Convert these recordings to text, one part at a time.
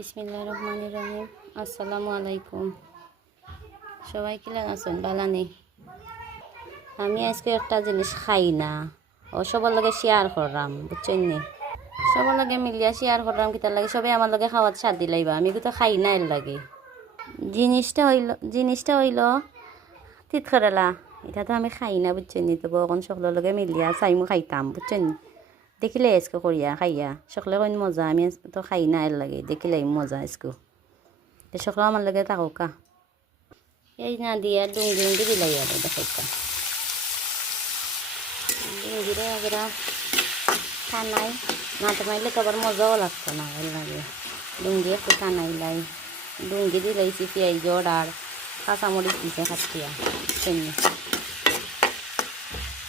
বিসমিল্লাহির রহমানির রহিম। আসসালামু আলাইকুম। সবাই কিলা আছেন? ভালো নেই? আমি আজকে একটা জিনিস খাই না, ও সবার লগে শেয়ার করলাম, বুঝছেন নি? সবার লগে মিলিয়া শেয়ার করলাম, কিতার লাগে সবাই আমার লগে খাওয়ার স্বাদ দিলাইবা, আমি তো খাই না এর লাগে। জিনিসটা হইল তিত করেলা। এটা তো আমি খাই না, বুঝছেন নি? তবু এখন সকলের লগে মিলিয়া চাইমু খাইতাম, বুঝছেন নি? দেখিলে এসকো করিয়া খাইয়া সকলে কইন মজা, আমি তো খাই না এর লাগে, দেখিলে মজা এসকো। সকলে আমার লগে থাকুকা। এই না দিয়া ডুঙ্গি দিলাই আর দেখাইতাম ডুঙ্গিরে আগেরা টানাই না টানাইলে তো আবার মজাও লাগতো না, এর লাগে ডুঙ্গি একটু টানাইলাই, ডুঙ্গি দিলাইছি পেঁয়াজ আর কাঁচামরিচ দিছে খাটিয়া। সেমনি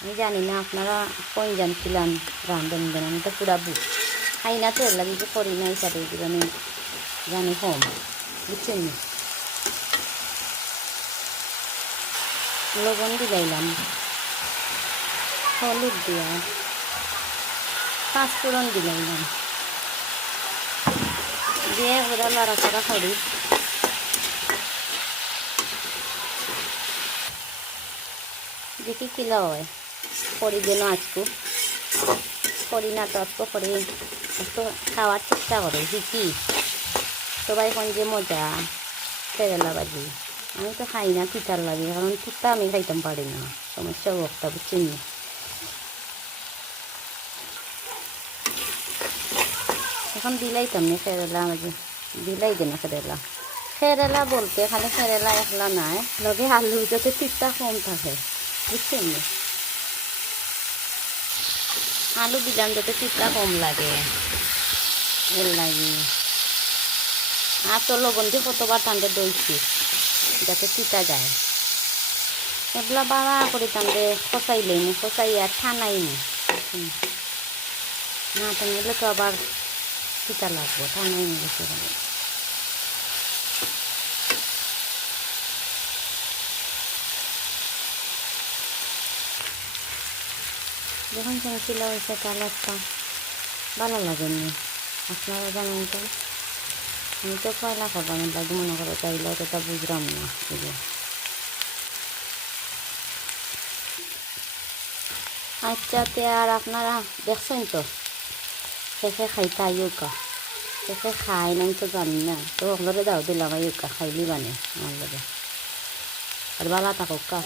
আমি জানি না আপনারা কোন জানছিলাম রান্ধন দেন, আমি তো পুরা খাই না তো এর লাগে যে করি না হিসাবে আমি জানি কম, বুঝছেন নি? লবণ দিলাইলাম, হলুদ দিয়া পাঁচফোড়ন দিলাইলাম, দিয়ে ওরা লড়াচড়া করি। দেখি কিলা হয়, করি যেন আজকু করি না তো আজকু করি, একটু খাওয়ার চেষ্টা করে শিখি। সবাই কোন যে মজা কেরেলা ভাজি, আমি তো খাই না, তিতার লাগে, কারণ তিতা আমি খাইতাম পারি না, সমস্যা একটা, বুঝছেন। এখন দিলাইতাম না কেরেলা ভাজি, দিলাই দে না কেরেলা বলতে খালি কেরেলা একলা নাই, লগে আলু যাতে তিতা কম থাকে, বুঝছেন। আলু দিলাম যাতে তিতা কম লাগে, এর লাগে। আর তো লবণ দিয়ে কতবার টানতে দইছি যাতে তিতা যায়, এগুলা বাড়া করে টানতে খসাইলে খসাই আর ঠানাই না টানলে তো আবার তিতা লাগবো, ঠানাই গেছে। যখন শুনছিল হয়েছে কালারটা ভালো লাগেনি, আপনারা জানেন তো। আমি তো কয়লা খাবার লাগে মনে করো, তাইলে অতটা বুঝলাম না এগুলো। আচ্ছাতে আর আপনারা দেখছেন তো শেষে খাইতে আইকা, শেষে খাই নাই তো জানি না, তো ওগুলোরে দাও দিলাম আইকা খাইলি মানে আমার লগে। আর ভালো থাকুক কা।